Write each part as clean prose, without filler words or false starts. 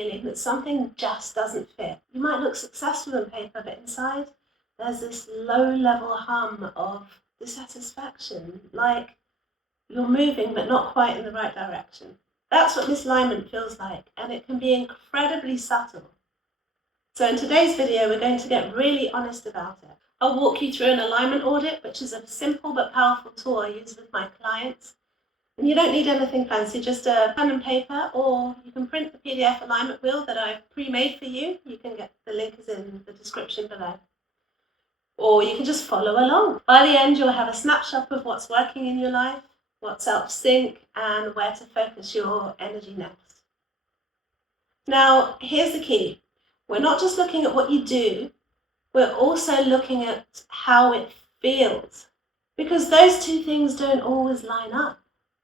feeling that something just doesn't fit. You might look successful on paper, but inside there's this low-level hum of dissatisfaction, like you're moving but not quite in the right direction. That's what misalignment feels like, and it can be incredibly subtle. So in today's video, we're going to get really honest about it. I'll walk you through an alignment audit, which is a simple but powerful tool I use with my clients. And you don't need anything fancy, just a pen and paper, or you can print the PDF alignment wheel that I've pre-made for you. You can get the link is in the description below. Or you can just follow along. By the end, you'll have a snapshot of what's working in your life, what's out of sync, and where to focus your energy next. Now, here's the key. We're not just looking at what you do, we're also looking at how it feels. Because those two things don't always line up.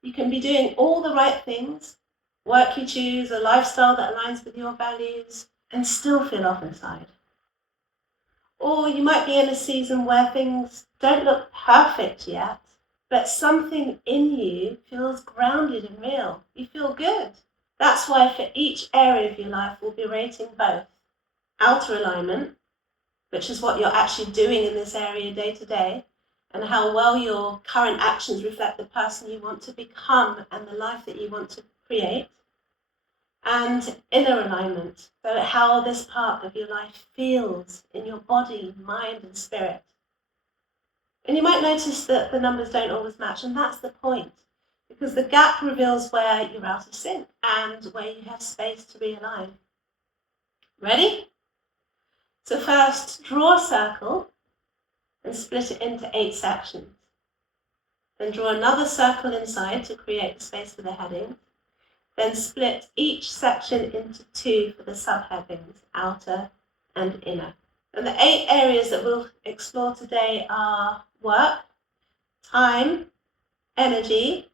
You can be doing all the right things, work you choose, a lifestyle that aligns with your values, and still feel off inside. Or you might be in a season where things don't look perfect yet, but something in you feels grounded and real. You feel good. That's why for each area of your life, we'll be rating both outer alignment, which is what you're actually doing in this area day to day, and how well your current actions reflect the person you want to become and the life that you want to create, and inner alignment, so how this part of your life feels in your body, mind, and spirit. And you might notice that the numbers don't always match, and that's the point, because the gap reveals where you're out of sync and where you have space to realign. Ready? So first, draw a circle and split it into 8 sections. Then draw another circle inside to create the space for the headings. Then split each section into 2 for the subheadings, outer and inner. And the 8 areas that we'll explore today are work, time, energy,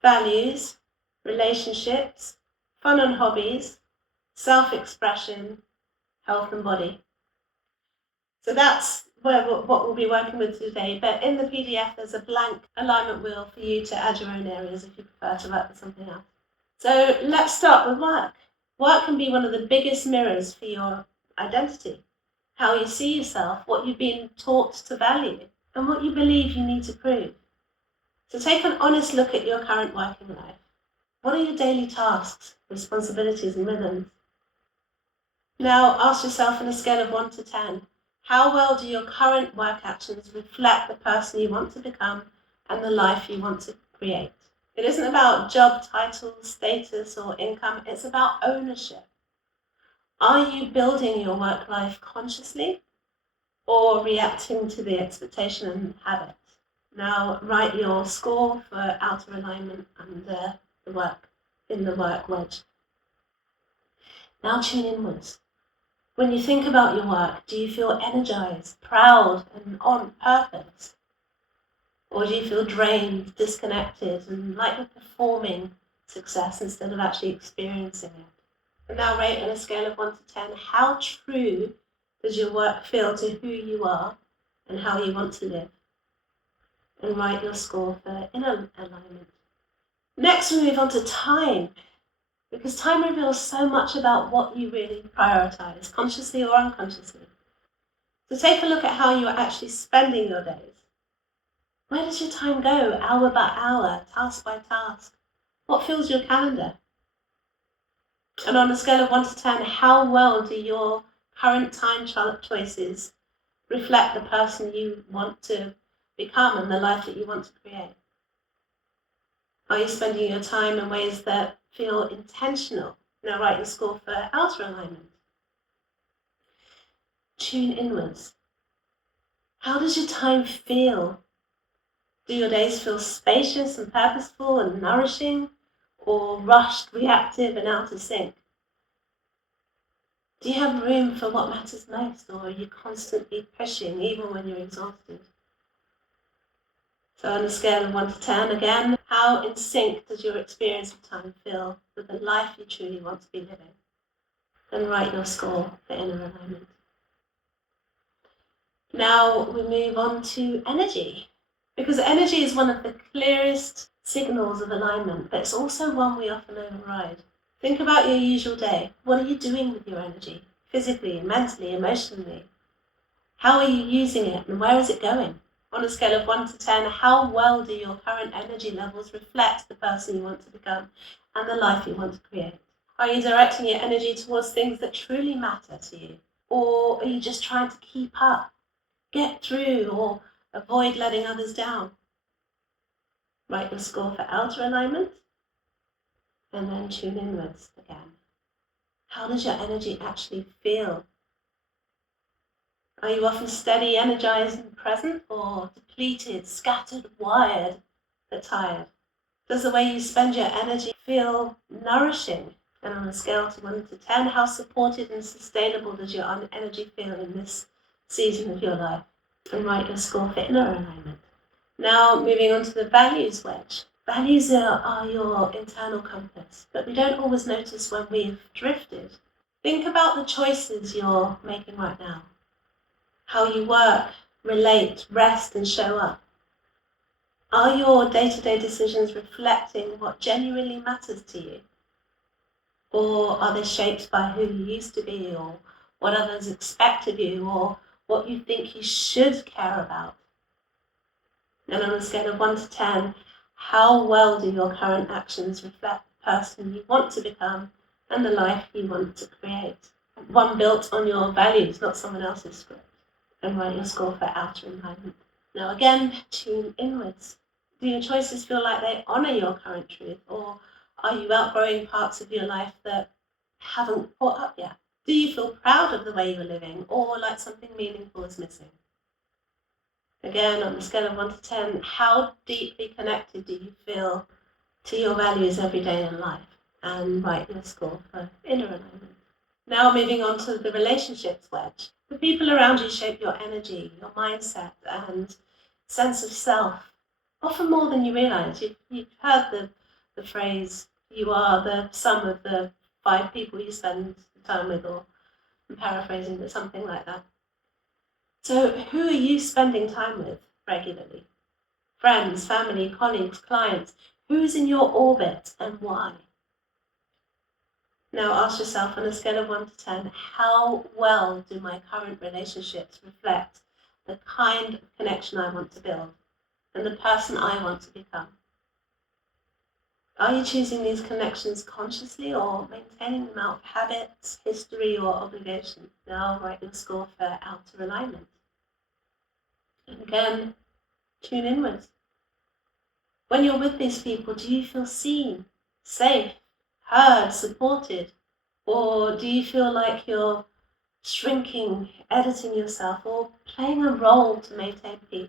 values, relationships, fun and hobbies, self-expression, health and body. So that's what we'll be working with today, but in the PDF there's a blank alignment wheel for you to add your own areas if you prefer to work with something else. So let's start with work. Work can be one of the biggest mirrors for your identity, how you see yourself, what you've been taught to value, and what you believe you need to prove. So take an honest look at your current working life. What are your daily tasks, responsibilities, and rhythms? Now ask yourself on a scale of 1 to 10, how well do your current work actions reflect the person you want to become and the life you want to create? It isn't about job titles, status, or income. It's about ownership. Are you building your work life consciously or reacting to the expectation and habit? Now write your score for outer alignment under the work, in the work wedge. Now tune inwards. When you think about your work, do you feel energized, proud, and on purpose? Or do you feel drained, disconnected, and like you're performing success instead of actually experiencing it? And now rate on a scale of 1 to 10, how true does your work feel to who you are and how you want to live? And write your score for inner alignment. Next, we move on to time, because time reveals so much about what you really prioritize, consciously or unconsciously. So take a look at how you are actually spending your days. Where does your time go, hour by hour, task by task? What fills your calendar? And on a scale of 1 to 10, how well do your current time choices reflect the person you want to become and the life that you want to create? Are you spending your time in ways that feel intentional? Now write your score for outer alignment. Tune inwards. How does your time feel? Do your days feel spacious and purposeful and nourishing, or rushed, reactive, and out of sync? Do you have room for what matters most, or are you constantly pushing even when you're exhausted? So on a scale of 1 to 10, again, how in sync does your experience of time feel with the life you truly want to be living? Then write your score for inner alignment. Now we move on to energy, because energy is one of the clearest signals of alignment, but it's also one we often override. Think about your usual day. What are you doing with your energy? Physically, mentally, emotionally? How are you using it and where is it going? On a scale of 1 to 10, how well do your current energy levels reflect the person you want to become and the life you want to create? Are you directing your energy towards things that truly matter to you? Or are you just trying to keep up, get through, or avoid letting others down? Write your score for outer alignment and then tune inwards again. How does your energy actually feel? Are you often steady, energized, and present, or depleted, scattered, wired, but tired? Does the way you spend your energy feel nourishing? And on a scale to 1 to 10, how supported and sustainable does your energy feel in this season of your life? And write your score for inner alignment. Now, moving on to the values wedge. Values are your internal compass, but we don't always notice when we've drifted. Think about the choices you're making right now. How you work, relate, rest, and show up. Are your day-to-day decisions reflecting what genuinely matters to you? Or are they shaped by who you used to be, or what others expect of you, or what you think you should care about? And on a scale of 1 to 10, how well do your current actions reflect the person you want to become and the life you want to create? One built on your values, not someone else's script. And write your score for outer alignment. Now again, tune inwards. Do your choices feel like they honour your current truth, or are you outgrowing parts of your life that haven't caught up yet? Do you feel proud of the way you're living, or like something meaningful is missing? Again, on a scale of 1 to 10, how deeply connected do you feel to your values every day in life? And write your score for inner alignment. Now moving on to the relationships wedge. The people around you shape your energy, your mindset, and sense of self, often more than you realise. You've heard the phrase, you are the sum of the 5 people you spend time with, or I'm paraphrasing, but something like that. So who are you spending time with regularly? Friends, family, colleagues, clients. Who's in your orbit and why? Now ask yourself, on a scale of 1 to 10, how well do my current relationships reflect the kind of connection I want to build and the person I want to become? Are you choosing these connections consciously or maintaining them out of habits, history, or obligation? Now write your score for outer alignment. And again, tune inwards. When you're with these people, do you feel seen, safe, heard, supported? Or do you feel like you're shrinking, editing yourself, or playing a role to maintain peace?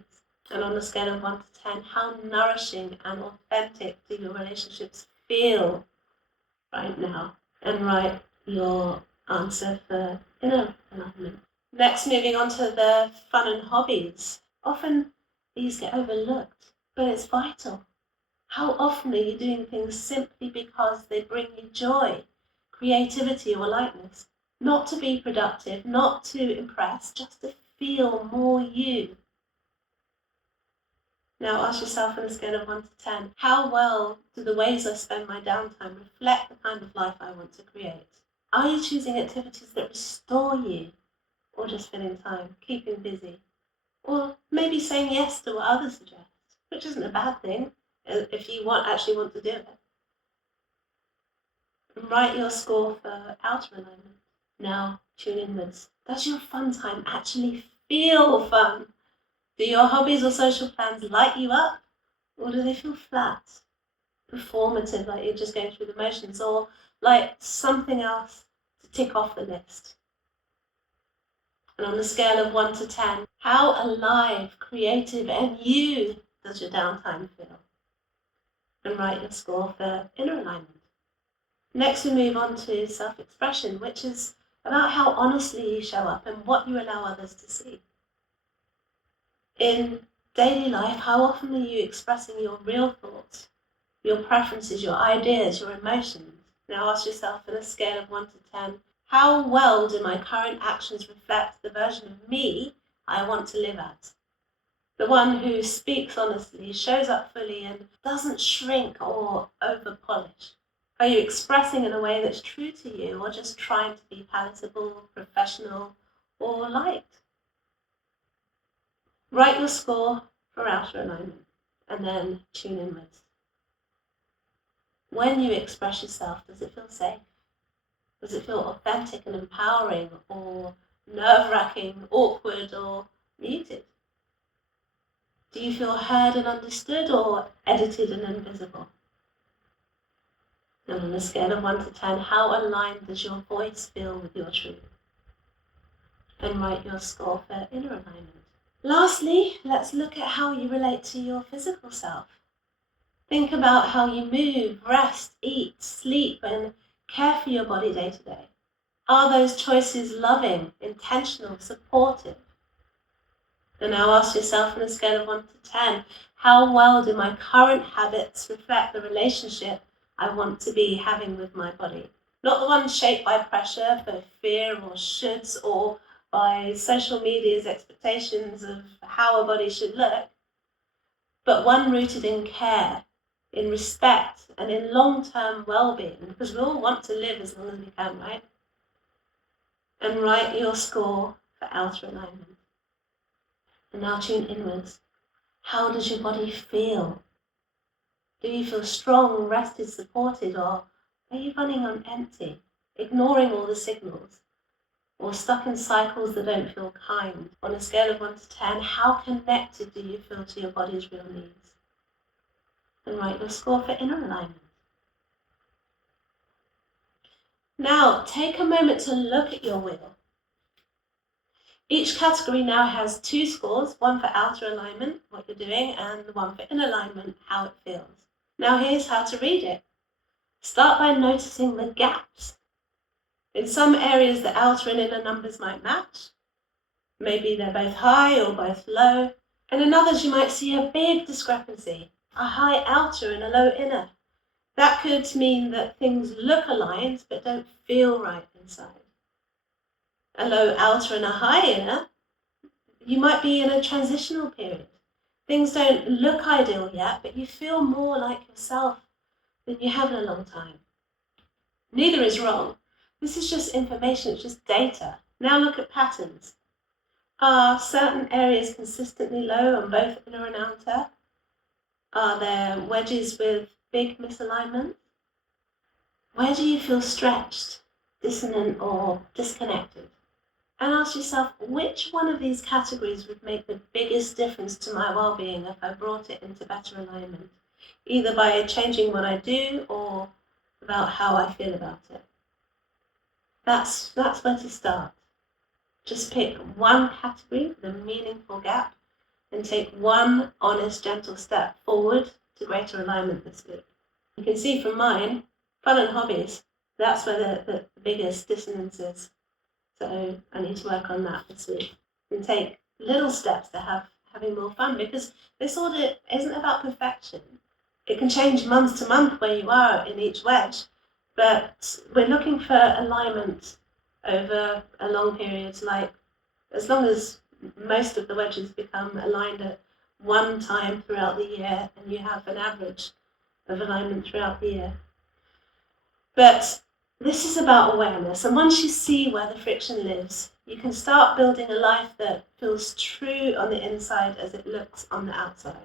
And on a scale of 1 to 10, how nourishing and authentic do your relationships feel right now? And write your answer for inner alignment. Next, moving on to the fun and hobbies. Often these get overlooked, but it's vital. How often are you doing things simply because they bring you joy, creativity, or lightness? Not to be productive, not to impress, just to feel more you. Now ask yourself on a scale of 1 to 10, how well do the ways I spend my downtime reflect the kind of life I want to create? Are you choosing activities that restore you, or just filling time, keeping busy? Or maybe saying yes to what others suggest, which isn't a bad thing if you actually want to do it. And write your score for outer alignment. Now tune inwards. Does your fun time actually feel fun? Do your hobbies or social plans light you up? Or do they feel flat, performative, like you're just going through the motions, or like something else to tick off the list? And on a scale of 1 to 10, how alive, creative, and you does your downtime feel? And write your score for inner alignment. Next, we move on to self-expression, which is about how honestly you show up and what you allow others to see. In daily life, how often are you expressing your real thoughts, your preferences, your ideas, your emotions? Now ask yourself, on a scale of 1 to 10, how well do my current actions reflect the version of me I want to live as? The one who speaks honestly, shows up fully, and doesn't shrink or over-polish. Are you expressing in a way that's true to you, or just trying to be palatable, professional, or liked? Write your score for outer alignment, and then tune inwards. When you express yourself, does it feel safe? Does it feel authentic and empowering, or nerve-wracking, awkward, or muted? Do you feel heard and understood, or edited and invisible? And on a scale of 1 to 10, how aligned does your voice feel with your truth? And write your score for inner alignment. Lastly, let's look at how you relate to your physical self. Think about how you move, rest, eat, sleep, and care for your body day to day. Are those choices loving, intentional, supportive? And now ask yourself on a scale of 1 to 10, how well do my current habits reflect the relationship I want to be having with my body? Not the one shaped by pressure, by fear or shoulds, or by social media's expectations of how a body should look, but one rooted in care, in respect, and in long-term well-being, because we all want to live as long as we can, right? And write your score for outer alignment. And now tune inwards. How does your body feel? Do you feel strong, rested, supported, or are you running on empty, ignoring all the signals, or stuck in cycles that don't feel kind? On a scale of 1 to 10, how connected do you feel to your body's real needs? And write your score for inner alignment. Now, take a moment to look at your wheel. Each category now has 2 scores, one for outer alignment, what you're doing, and one for inner alignment, how it feels. Now here's how to read it. Start by noticing the gaps. In some areas, the outer and inner numbers might match. Maybe they're both high or both low. And in others, you might see a big discrepancy, a high outer and a low inner. That could mean that things look aligned, but don't feel right inside. A low outer and a high inner, you might be in a transitional period. Things don't look ideal yet, but you feel more like yourself than you have in a long time. Neither is wrong. This is just information, it's just data. Now look at patterns. Are certain areas consistently low on both inner and outer? Are there wedges with big misalignment? Where do you feel stretched, dissonant, or disconnected? And ask yourself, which one of these categories would make the biggest difference to my well-being if I brought it into better alignment, either by changing what I do or about how I feel about it? That's where to start. Just pick one category with a meaningful gap and take one honest, gentle step forward to greater alignment this week. You can see from mine, fun and hobbies, that's where the biggest dissonance is. So I need to work on that this week and take little steps to having more fun, because this audit isn't about perfection. It can change month to month where you are in each wedge, but we're looking for alignment over a long period, like as long as most of the wedges become aligned at one time throughout the year and you have an average of alignment throughout the year. But this is about awareness, and once you see where the friction lives, you can start building a life that feels true on the inside as it looks on the outside.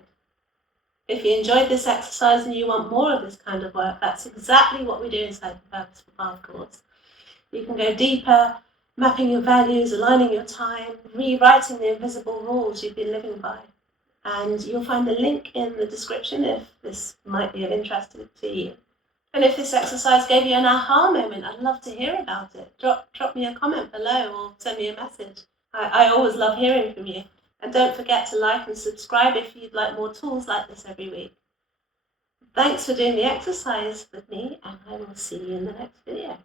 If you enjoyed this exercise and you want more of this kind of work, that's exactly what we do inside the Purposeful Path course. You can go deeper, mapping your values, aligning your time, rewriting the invisible rules you've been living by. And you'll find the link in the description if this might be of interest to you. And if this exercise gave you an aha moment, I'd love to hear about it. Drop me a comment below or send me a message. I always love hearing from you. And don't forget to like and subscribe if you'd like more tools like this every week. Thanks for doing the exercise with me, and I will see you in the next video.